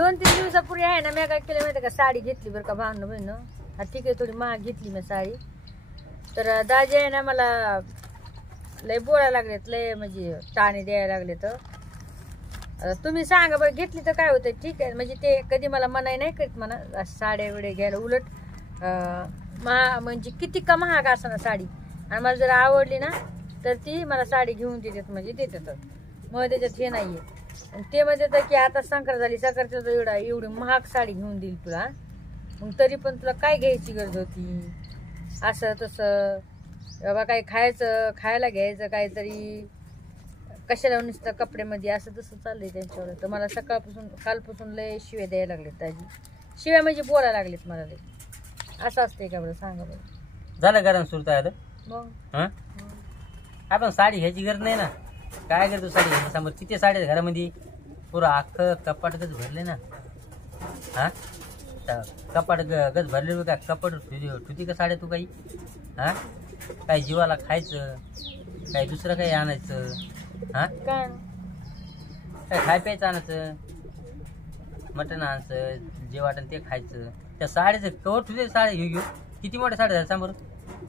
2-3 दिवसापूर्वी आहे ना मी काय केलं माहिती का, साडी घेतली बरं का भावना बहिण. हा ठीक आहे, थोडी महाग घेतली मी साडी. तर दाजी आहे ना मला लय बोलायला लागलेत, लय म्हणजे टाणे द्यायला लागले. तर तुम्ही सांगा बरं घेतली तर काय होतं. ठीक आहे, म्हणजे ते कधी मला मनाई नाही करीत म्हणा साड्या वेळे घ्यायला. उलट म्हणजे किती का महाग असं ना साडी, आणि मला जर आवडली ना तर ती मला साडी घेऊन देतात, म्हणजे देतात. मग त्याच्यात हे नाहीये. आणि ते म्हणजे तर की आता संक्रांत झाली, संक्रांतीचा एवढी महाग साडी घेऊन देईल तुला, मग तरी पण तुला काय घ्यायची गरज होती. असं तसं बाबा काही खायला घ्यायचं काहीतरी, कशाला नुसतं कपड्यामध्ये असं तसं चाललंय त्यांच्यावर. तर मला कालपासून लय शिव्या द्यायला लागलेत दाजी. शिव्या म्हणजे बोलायला लागलेत मला लय. असं असतंय का बरं, सांगा बरं. झालं गरम सुरू आहे मग आपण साडी घ्यायची गरज नाही ना. काय करतो साडी घ्यायची समोर किती साड्या घरामध्ये, पुरं अख्खं कपाट गज भरले ना. हा कपाट गज भरले का, कपाट ठुती का साड्या तू काही. हा काही जीवाला खायचं, काही दुसरं काही आणायचं. हा काय खाय प्यायचं आणायचं, मटण आणायचं, जे वाटण ते खायचं. त्या साड्याचं कवर तुझे साड्या घेऊ किती मोठ्या साड्या झाल्या सांग बरं.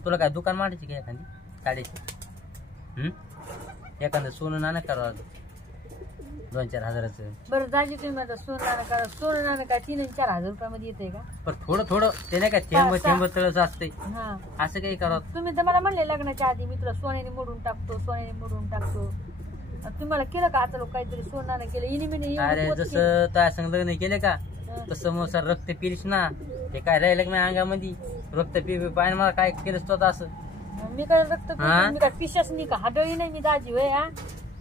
तुला काय दुकान मांडायची का एखादी साड्याची. एखादं सोनं नाणं करावं 2-4 हजाराचं. बरं दाजी तुम्ही म्हणता सोनं नाणं काय 3-4 हजार रुपयामध्ये येते का. पण थोडं ते नाही का थेंब तळच असतंय. हा असं काही करावं. तुम्ही तर मला म्हणले लग्नाच्या आधी मी तुला सोन्याने मोडून टाकतो. तुम्हाला केलं का आता लोक काहीतरी सोनानं केलं इनिमिनी. अरे जसं त्या संग लग्न केले का तसं मग सर रक्त पिलीस ना. ते काय राहिलं का माझ्या अंगामध्ये रक्त पाहिजे मला काय केलंस तो असं. मी काय रक्त मी काय पिशाच नाही का, हाडळी नाही मी दाजी होय. हा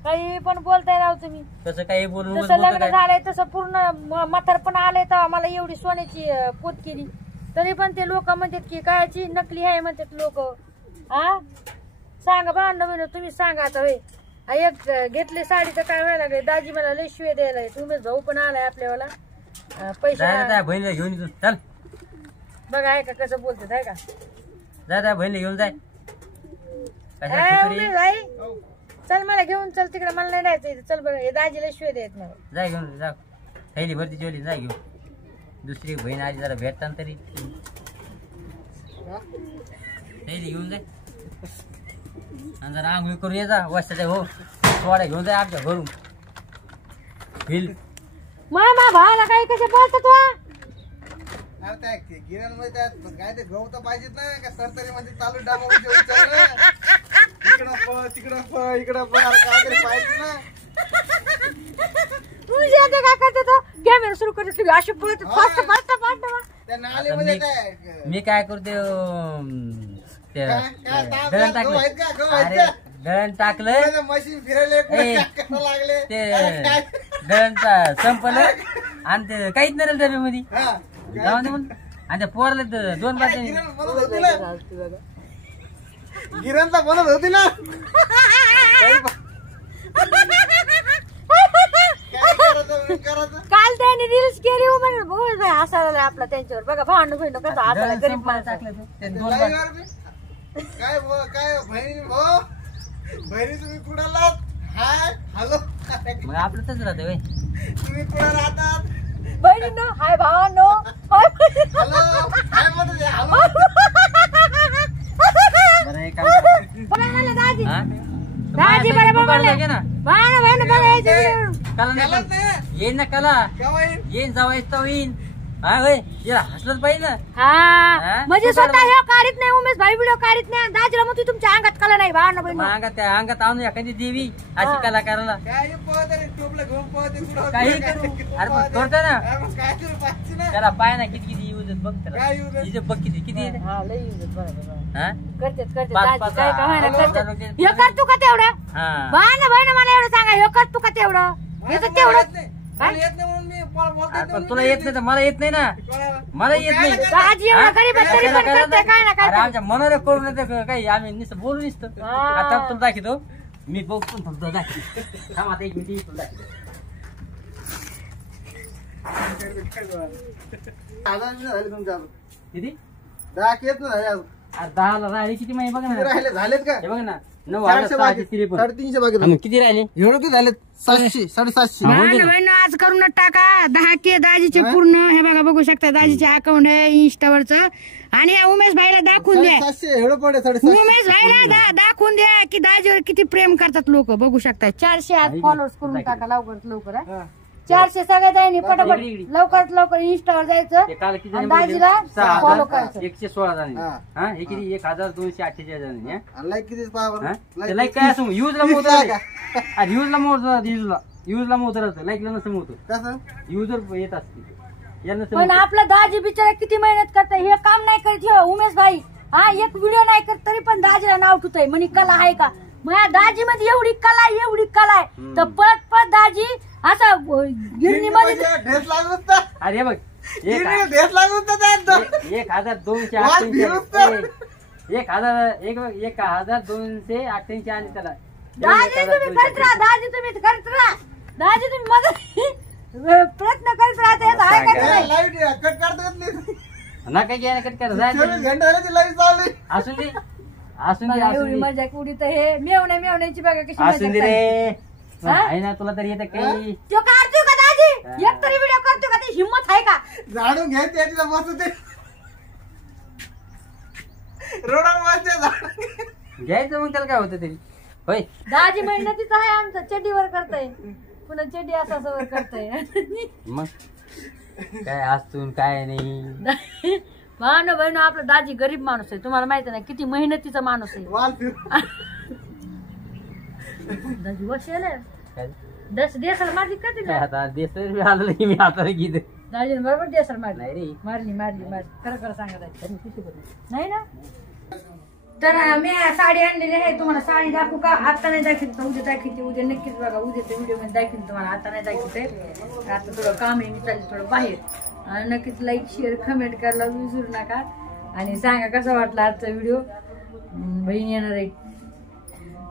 काही पण बोलताय राव तुम्ही. तसं काही बोलून जसं लग्न झालंय तसं पूर्ण म्हातारपण आलंय तर मला एवढी सोन्याची पोत केली, तरी पण ते लोक म्हणतात की कायची नकली आहे म्हणतात लोक. हा सांगा भांडण तुम्ही सांगा आता होय. एक घेतली साडी तर काय व्हायला लागले. दाजी मला लय शिवे द्यायला. तुम्ही भाऊ पण आलाय आपल्यावाला पैसे बहिणीला घेऊन चल. बघा आहे का कसं बोलतात आहे का. जा बहिणीला घेऊन जाय. चल मला घेऊन चल तिकडे, मला नाही जायचं. चल बरं, हे दाजीला शिवे देत मला. जाय घेऊन जा. थैली भरती जेवली जाय घेऊन. दुसरी बहीण आली जरा भेटताना तरी थैली घेऊन जाय. आणि जरा आंघोळी करून ये जा वाजता. हो थोड्या घेऊन जाय आमच्या घरून. मामा भावाला काही कसे बोलतो तू. गिरणमध्ये काय ते गहू तर पाहिजेत ना का सरतरी मध्ये चालू डाबा तिकडं काहीतरी पाहिजे ना. काय करतो तो कॅमेरा सुरू करतो अशी पळत त्या नालीमध्ये काय मी काय करते दळण टाकलं. दळण टाकलं मशीन फिरायला लागले ते दळणचा संपलं आणि ते काहीच नाही राहिलं डब्यामध्ये. जाऊन दे म्हणून. आणि त्या पोराला 2 बाटल्या गिरणचा बनत होती ना. काल त्याने रील्स केली म्हणून हसायला आपला त्यांच्यावर. बघा भांडण बहिण कसं हसायला गरीब माणूस टाकलं काय काय बहिणी तुम्ही कुणाला. हाय हॅलो मग आपलं तसं राहतं व्हय. तुम्ही कुणा राहतात. बहिणींनो हाय भावांनो हॅलो काय म्हणत हॅलो. बरं एक काम करा. बोला मला दाजी. हा? दाजी बरोबर बोलले. घे ना. भावांनो बहिणी बघा यायचं. कला नाही येईन ना कला येईन जावायचं तर येईन. हा होय जरा हसलंच पाहिजे ना. हा म्हणजे स्वतः हे काढीत नाही उमेश भाई व्हिडिओ काढीत नाही. दाजीला म्हणतो तुमच्या अंगात कला नाही भावांनो बहिणी. अंगात त्या अंगात आणून एखादी देवी अशी कलाकाराला काय पळते ट्यूबला घेऊन पळते कुठं काही करू. अरे पण करतो ना काय तरी पाहिजे ना. त्याला पाय ना किती यूज बघ त्याला. काय use आहेत? हिचं बघ किती येते. हा लई युजत बरोबर. हा करतेत पाच दाजी काय काय व्हायला हजार करतेत. रुपये. हे करतो का तेवढं हा भावांनो बहिणी मला एवढं सांगा हे करतो का तेवढं. हे तर तेवढं मला येत नाही म्हणून मी अरे पण तुला येत नाही तर मला येत नाही ना. मला येत नाही. दाजी एवढं गरीब आहे तरी पण करते काय ना अरे काय. आमच्या मनाला करून येतं काही आम्ही नुसतं बोलू नुसतं. आता तुला दाखवतो मी बघतो फक्त दाखवतो. थांब आता 1 मिनिट तुला दाखवतो. तुमच्या किती 10 येत नाही. अरे 10 ला राहिले किती माहिती बघ ना. राहिले झालेत का. हे बघ ना 400 बाकी 9,653. 350 बाकी मग किती राहिले? एवढं किती झाले 700 750. बहिण आज करूनच टाका 10K दाजीचे पूर्ण. हे बघा बघू शकता दाजीचे अकाउंट आहे इंस्टावरचं. आणि या उमेश भाईला दाखवून द्या, 700 एवढं पडे 750. उमेश भाईला दाखवून द्या की दाजीवर किती प्रेम करतात लोक. बघू शकता 400 आज फॉलोअर्स करून टाका लवकरात लवकर. हा. 400 सगळ्यात आहे पटापट लवकरात लवकर इंस्टावर जायचं ते काल किती आणि जण दाजीला फॉलो करायचं. 116 जण. हा. हा हे किती 1248 जण आहे. लाईक किती पाहा लाईक काय असं युजला मोजत अरे युजला मोजत युजला मोजत लाईकला नसं मोजतो कसं युजर येत असते याला नसं पण मोजत. आपला दाजी बिचारा किती मेहनत करत हे काम नाही करत हे उमेश भाई. हा एक व्हिडिओ नाही करत तरी पण दाजीला नाव ठेवतोय म्हणे कला आहे का. माझ्या दाजी मध्ये एवढी कला आहे तर पळत पळत दाजी असा गिरणीमध्ये ढेस लागत होता. अरे बघ ढेस लागत होता. 1288 आले त्याला. दाजी तुम्ही करत राहा, दाजी तुम्ही मदत प्रयत्न करत राहते. लाईव्ह कट करता येत नाही. ना काही घ्या कट कर 24 घंटे झाले लाईव्ह चालू आहे. असून दे असून दे एवढी मजा उडी तर हे मेवण्याची बघा कशी असून मजा दे करते. रे आहे ना तुला तरी येतं काही. तो काढतोय का दाजी एक तरी व्हिडिओ करतोय का ती हिम्मत आहे का. झाडून घ्यायचे तिला मस्त ते रोडावर वाजते झाडून घ्यायचं मग त्याला काय होतं तरी होय. दाजी मेहनतीच आहे आमचं चड्डीवर करतय पुन्हा चड्डी असा करतय. मग काय असतून काय नाही. मान बहिण आपला दाजी गरीब माणूस आहे तुम्हाला माहिती नाही किती मेहनतीचा माणूस आहे. वाल फिर दाजी वशेल काय देसाला मारली का काय तिला. आता देश आलं नाही मी आता गीत दाजी बरोबर देसाला मारली नाही रे. मारली खरं सांगा नाही ना. तर मी साडी आणलेली आहे तुम्हाला साडी दाखवू का. आता नाही दाखवत उद्या दाखवते उद्या नक्कीच बघा उद्याच्या व्हिडिओ मध्ये दाखवते तुम्हाला. आता नाही दाखवते आता थोडं काम आहे मी चालले थोडं बाहेर. आणि नक्कीच लाईक शेअर कमेंट करायला विसरू नका आणि सांगा कसा वाटला आजचा व्हिडिओ. बहीण येणार आहे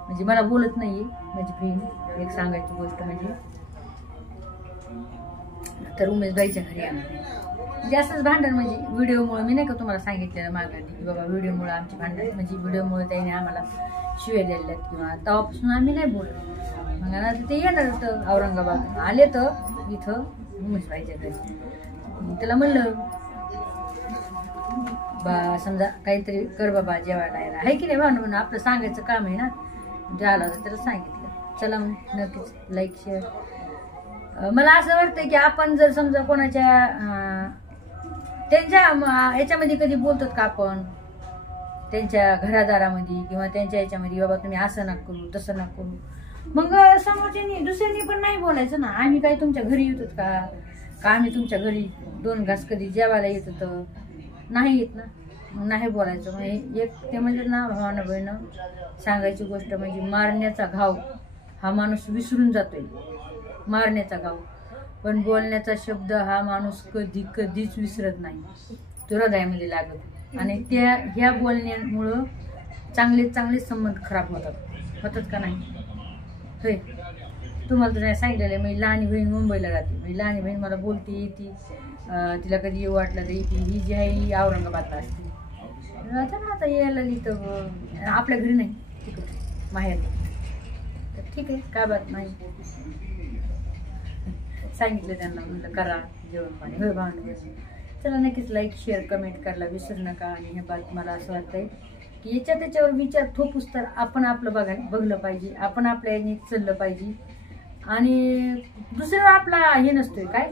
म्हणजे मला बोलत नाहीये माझी बहीण एक सांगायची गोष्ट म्हणजे तर उमेश बाईच्या घरी येणार जास्तच भांडण म्हणजे व्हिडिओमुळे मी नाही का तुम्हाला सांगितलेलं मागाने की बाबा व्हिडिओमुळे आमची भांडण म्हणजे व्हिडिओमुळे त्याने आम्हाला शिव्या दिलेल्या किंवा तेव्हापासून आम्ही नाही बोललो. मग आता ते येणार होतं औरंगाबाद आले तर इथं उमेश बाईच्या घरी. त्याला म्हणलं बा समजा काहीतरी कर बाबा जेवायला यायला आहे की नाही भावना म्हणून आपलं सांगायचं काम आहे ना. जे आला होता त्याला सांगितलं चला मग नक्कीच लाईक शेअर. मला असं वाटतं की आपण जर समजा कोणाच्या त्यांच्या याच्यामध्ये कधी बोलतात का आपण त्यांच्या घरादारामध्ये किंवा त्यांच्या याच्यामध्ये बाबा तुम्ही असं ना करू तसं ना करू मग समोरच्यानी दुसऱ्यांनी पण नाही बोलायचं ना. आम्ही काही तुमच्या घरी येत होत का आम्ही तुमच्या घरी 2 घास कधी जेवायला येत होतं नाही येत ना. मग नाही बोलायचं. मग एक ते म्हणजे ना भावानं बहिणं सांगायची गोष्ट म्हणजे मारण्याचा घाव हा माणूस विसरून जातोय. मारण्याचा घाव पण बोलण्याचा शब्द हा माणूस कधीच विसरत नाही. तो हृदयामध्ये लागत आणि त्या ह्या बोलण्यामुळं चांगले संबंध खराब होतात का नाही. होय तुम्हाला तर नाही सांगितलेलं मी लहानी बहीण मुंबईला राहते. मी लहानी बहीण मला बोलते येते तिला कधी येऊ वाटलं तर येते. ही जी आहे ही औरंगाबादला असते. आता यायला लिहितं आपल्या घरी नाही तिकडे माहेर तर ठीक आहे काय बात नाही. सांगितलं त्यांना म्हणलं करा जेवण पाणी होय भावना. चला नक्कीच लाईक शेअर कमेंट करायला विसरू नका. आणि हे बात मला असं वाटतंय की त्याच्यावर विचार थोपूस तर आपण आपलं बघलं पाहिजे. आपण आपल्या याने चाललं पाहिजे. आणि दुसऱ्यावर आपला हे नसतोय काय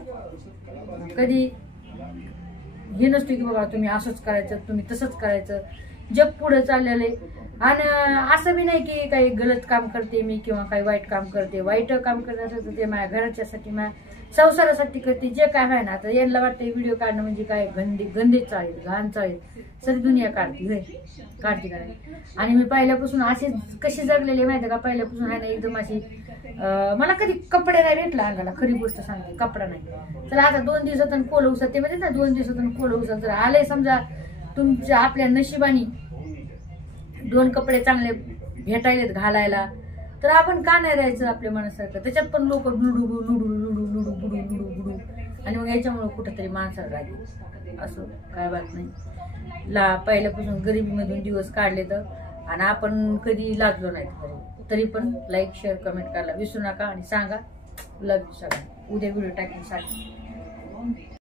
कधी हे नसतोय की बाबा तुम्ही असंच करायचं तुम्ही तसंच करायचं. जग पुढे चाललेलं आहे. आणि असं बी नाही की काही गलत काम करते मी किंवा काही वाईट काम करते. वाईट काम करत असेल तर ते माझ्या घराच्यासाठी माझ्या संसारासाठी करते. जे काय आहे ना आता यांना वाटतं व्हिडिओ काढणं म्हणजे काय गंदे चाळीत घाण चाळीत सरी दुनिया काढते होय काढते काय. आणि मी पहिल्यापासून असे कशी जगलेले माहिती का पहिल्यापासून आहे ना एकदम अशी मला कधी कपडे नाही भेटला अंगाला खरी गोष्ट सांगते कपडा नाही. चला आता 2 दिवसातून कोल उसात ते म्हणजे ना 2 दिवसातून कोल उसात जर आले समजा तुमच्या आपल्या नशिबानी 2 कपडे चांगले भेटायलेत घालायला तर आपण का नाही राहायचं आपल्या मनासारखं. त्याच्यात पण लोक लुडू बुडू आणि मग याच्यामुळे कुठेतरी माणसाला राहते. असं काय बात नाही. पहिल्यापासून गरिबीमधून दिवस काढले तर आणि आपण कधी लाजलो नाही तरी पण लाईक शेअर कमेंट करायला विसरू नका आणि सांगा लव्ह यू सगळ्यांना. उद्या व्हिडिओ टाकण्यासाठी